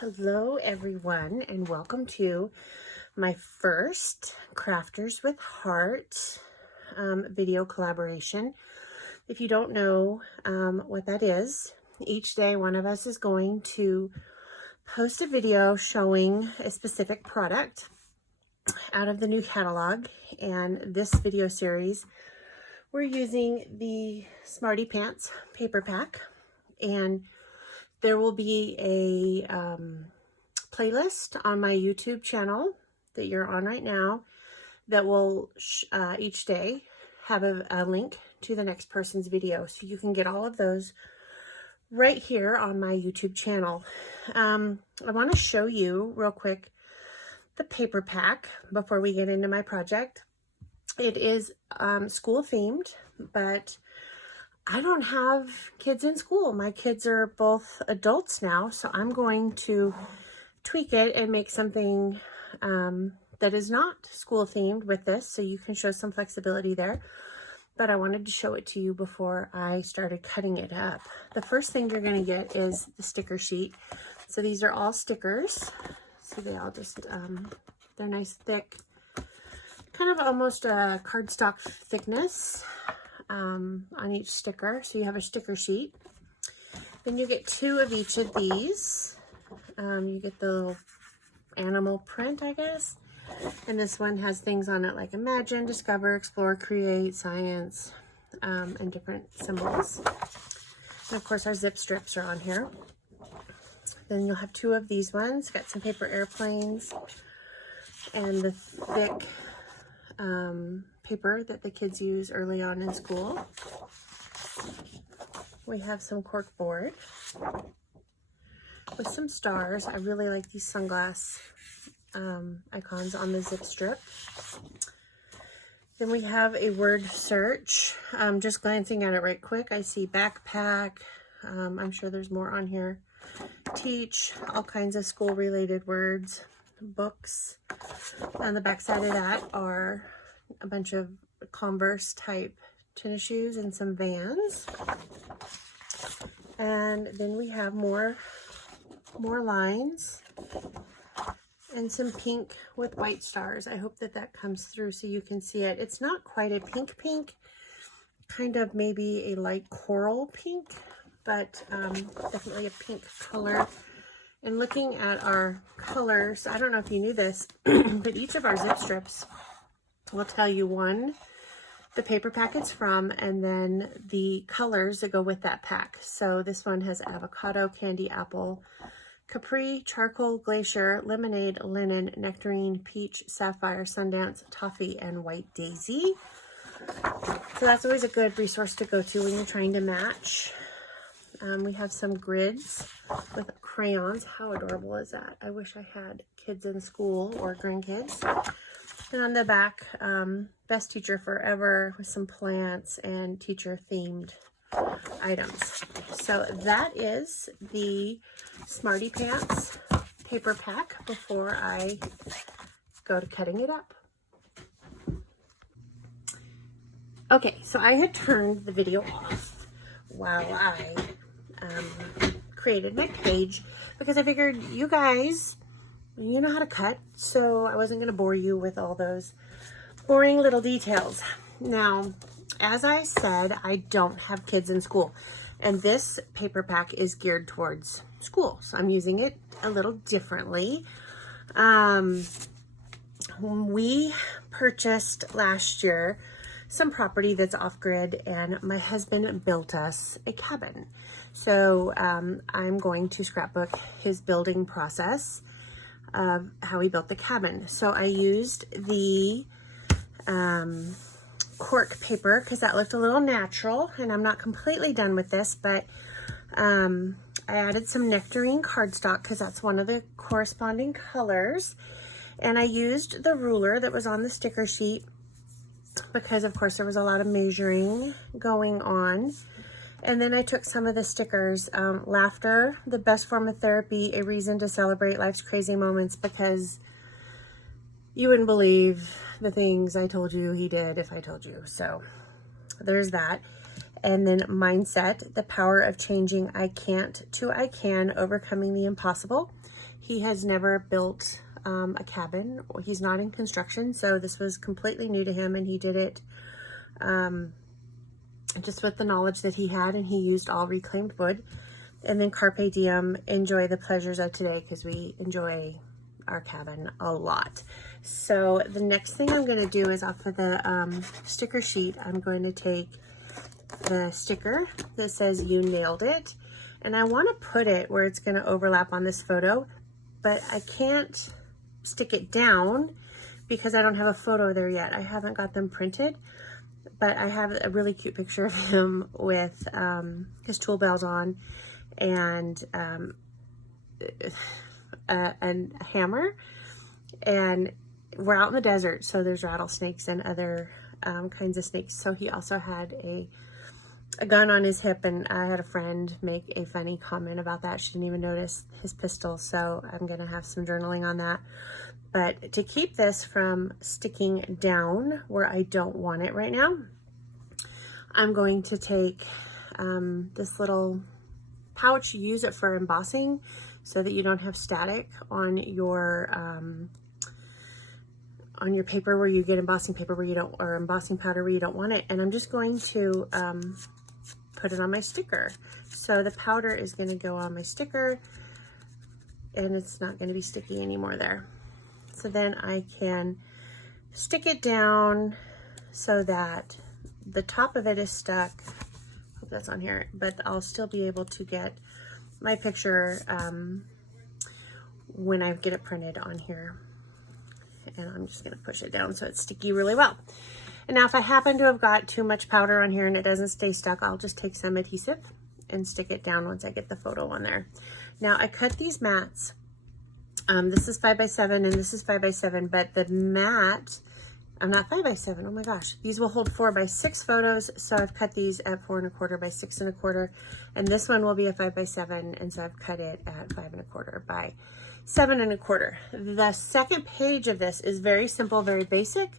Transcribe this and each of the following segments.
Hello everyone, and welcome to my first Crafters with Heart video collaboration. If you don't know what that is, each day one of us is going to post a video showing a specific product out of the new catalog. And this video series, we're using the Smarty Pants paper pack, and there will be a playlist on my YouTube channel that you're on right now that will each day have a link to the next person's video. So you can get all of those right here on my YouTube channel. I want to show you real quick the paper pack before we get into my project. It is school themed, but I don't have kids in school. My kids are both adults now, so I'm going to tweak it and make something that is not school themed with this, so you can show some flexibility there. But I wanted to show it to you before I started cutting it up. The first thing you're going to get is the sticker sheet. So these are all stickers. So they all just, they're nice thick, kind of almost a cardstock thickness. On each sticker, so you have a sticker sheet. Then you get 2 of each of these. You get the little animal print, I guess, and this one has things on it like imagine, discover, explore, create, science, and different symbols. And of course our zip strips are on here. Then you'll have 2 of these ones, got some paper airplanes and the thick paper that the kids use early on in school. We have some cork board with some stars. I really like these sunglass icons on the zip strip. Then we have a word search. Just glancing at it right quick, I see backpack. I'm sure there's more on here. Teach, all kinds of school related words, books. On the back side of that are a bunch of Converse type tennis shoes and some Vans. And then we have more lines and some pink with white stars. I hope that that comes through so you can see it. It's not quite a pink, kind of maybe a light coral pink, but definitely a pink color. And looking at our colors, I don't know if you knew this, but each of our zip strips will tell you the paper pack it's from, and then the colors that go with that pack. So this one has avocado, candy apple, capri, charcoal, glacier, lemonade, linen, nectarine, peach, sapphire, sundance, toffee, and white daisy. So that's always a good resource to go to when you're trying to match. We have some grids with crayons. How adorable is that? I wish I had kids in school or grandkids. And on the back, best teacher forever with some plants and teacher themed items. So that is the Smarty Pants paper pack before I go to cutting it up. Okay, so I had turned the video off while I created my page because I figured you guys, you know how to cut, so I wasn't going to bore you with all those boring little details. Now, as I said, I don't have kids in school, and this paper pack is geared towards school, so I'm using it a little differently. We purchased last year some property that's off-grid, and my husband built us a cabin. So I'm going to scrapbook his building process of how he built the cabin. So I used the cork paper because that looked a little natural, and I'm not completely done with this, but I added some nectarine cardstock because that's one of the corresponding colors, and I used the ruler that was on the sticker sheet because of course there was a lot of measuring going on. And then I took some of the stickers, laughter, the best form of therapy, a reason to celebrate life's crazy moments, because you wouldn't believe the things I told you he did if I told you. So there's that. And then mindset, the power of changing I can't to I can, overcoming the impossible. He has never built a cabin. He's not in construction, so this was completely new to him, and he did it just with the knowledge that he had, and he used all reclaimed wood. And then carpe diem, enjoy the pleasures of today, because we enjoy our cabin a lot. So the next thing I'm going to do is off of the sticker sheet, I'm going to take the sticker that says "You nailed it," and I want to put it where it's going to overlap on this photo, but I can't stick it down because I don't have a photo there yet. I haven't got them printed, but I have a really cute picture of him with his tool belt on and a hammer, and we're out in the desert, so there's rattlesnakes and other kinds of snakes. So he also had a gun on his hip, and I had a friend make a funny comment about that. She didn't even notice his pistol, so I'm gonna have some journaling on that. But to keep this from sticking down where I don't want it right now, I'm going to take this little pouch. You use it for embossing so that you don't have static on your paper where you get embossing paper where you don't, or embossing powder where you don't want it. And I'm just going to put it on my sticker. So the powder is going to go on my sticker, and it's not going to be sticky anymore there. So then I can stick it down so that the top of it is stuck. Hope that's on here, but I'll still be able to get my picture when I get it printed on here. And I'm just going to push it down so it's sticky really well. And now if I happen to have got too much powder on here and it doesn't stay stuck, I'll just take some adhesive and stick it down once I get the photo on there. Now I cut these mats. This is 5x7 and this is 5x7, but the mat, I'm not 5x7, oh my gosh. These will hold 4x6 photos, so I've cut these at 4 1/4 by 6 1/4, and this one will be a 5x7, and so I've cut it at 5 1/4 by 7 1/4. The second page of this is very simple, very basic,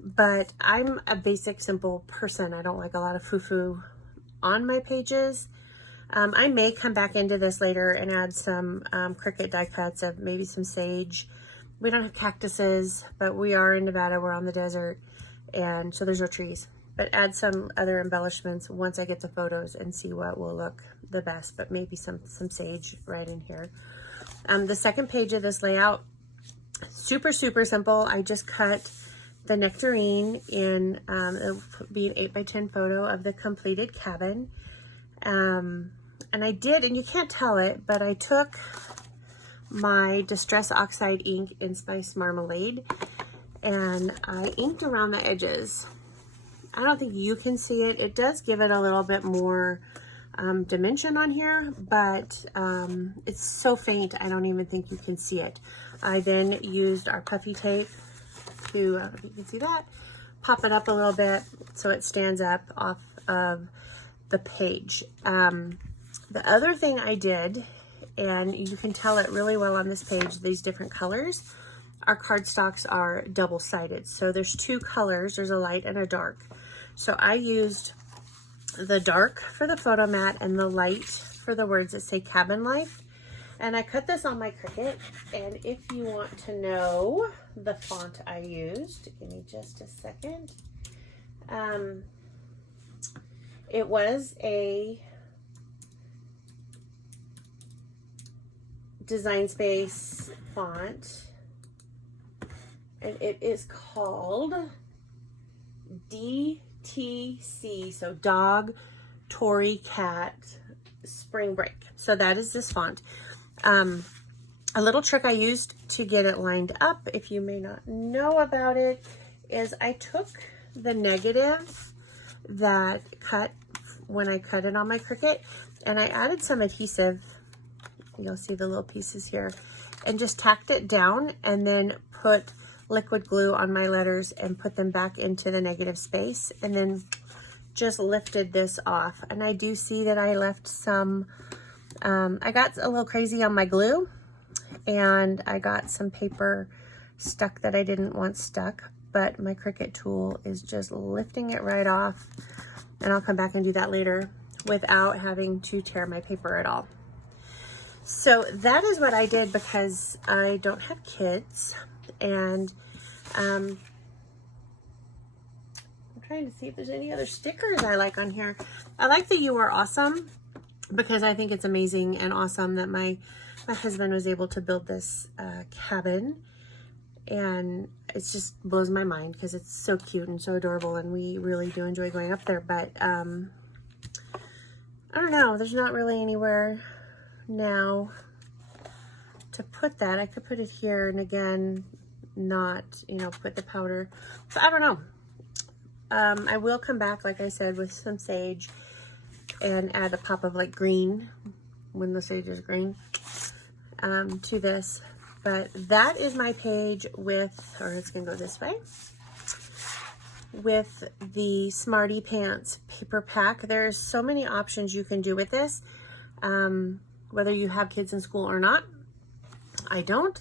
but I'm a basic, simple person. I don't like a lot of foo-foo on my pages. I may come back into this later and add some Cricut die cuts of maybe some sage. We don't have cactuses, but we are in Nevada, we're on the desert, and so there's no trees. But add some other embellishments once I get the photos and see what will look the best, but maybe some sage right in here. The second page of this layout, super, super simple. I just cut the nectarine in, it'll be an 8x10 photo of the completed cabin. And I did, and you can't tell it, but I took my Distress Oxide ink in Spice Marmalade, and I inked around the edges. I don't think you can see it. It does give it a little bit more dimension on here, but it's so faint I don't even think you can see it. I then used our puffy tape to, I don't know if you can see that, pop it up a little bit so it stands up off of the page. The other thing I did, and you can tell it really well on this page, these different colors, our cardstocks are double-sided. So there's two colors, there's a light and a dark. So I used the dark for the photo mat and the light for the words that say cabin life. And I cut this on my Cricut. And if you want to know the font I used, give me just a second. It was a Design Space font, and it is called DTC, so Dog, Tory, Cat, Spring Break. So that is this font. A little trick I used to get it lined up, if you may not know about it, is I took the negative that cut when I cut it on my Cricut, and I added some adhesive. You'll see the little pieces here, and just tacked it down, and then put liquid glue on my letters and put them back into the negative space, and then just lifted this off. And I do see that I left some, I got a little crazy on my glue, and I got some paper stuck that I didn't want stuck, but my Cricut tool is just lifting it right off, and I'll come back and do that later without having to tear my paper at all. So that is what I did because I don't have kids, and I'm trying to see if there's any other stickers I like on here. I like the "You Are Awesome" because I think it's amazing and awesome that my husband was able to build this cabin, and it just blows my mind because it's so cute and so adorable, and we really do enjoy going up there. But I don't know, there's not really anywhere now to put that. I could put it here, and again, not, you know, put the powder. So I don't know. I will come back, like I said, with some sage and add a pop of like green when the sage is green to this. But that is my page with, or it's gonna go this way, with the Smarty Pants paper pack. There's so many options you can do with this, whether you have kids in school or not. I don't,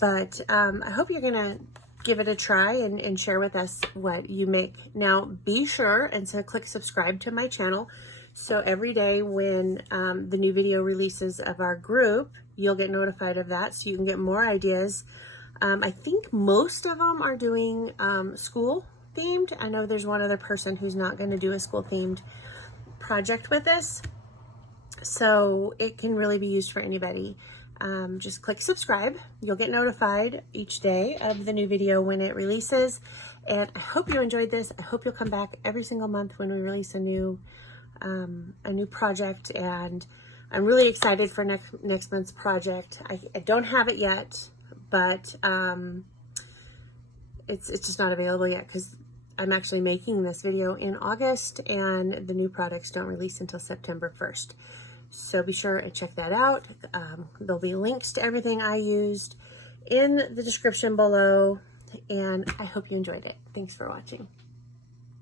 but I hope you're gonna give it a try and share with us what you make. Now, be sure and so click subscribe to my channel, so every day when the new video releases of our group, you'll get notified of that, so you can get more ideas. I think most of them are doing school themed. I know there's one other person who's not going to do a school themed project with this, so it can really be used for anybody. Just click subscribe. You'll get notified each day of the new video when it releases. And I hope you enjoyed this. I hope you'll come back every single month when we release a new project. And I'm really excited for next month's project. I don't have it yet, but it's just not available yet because I'm actually making this video in August, and the new products don't release until September 1st. So be sure and check that out. There'll be links to everything I used in the description below, and I hope you enjoyed it. Thanks for watching.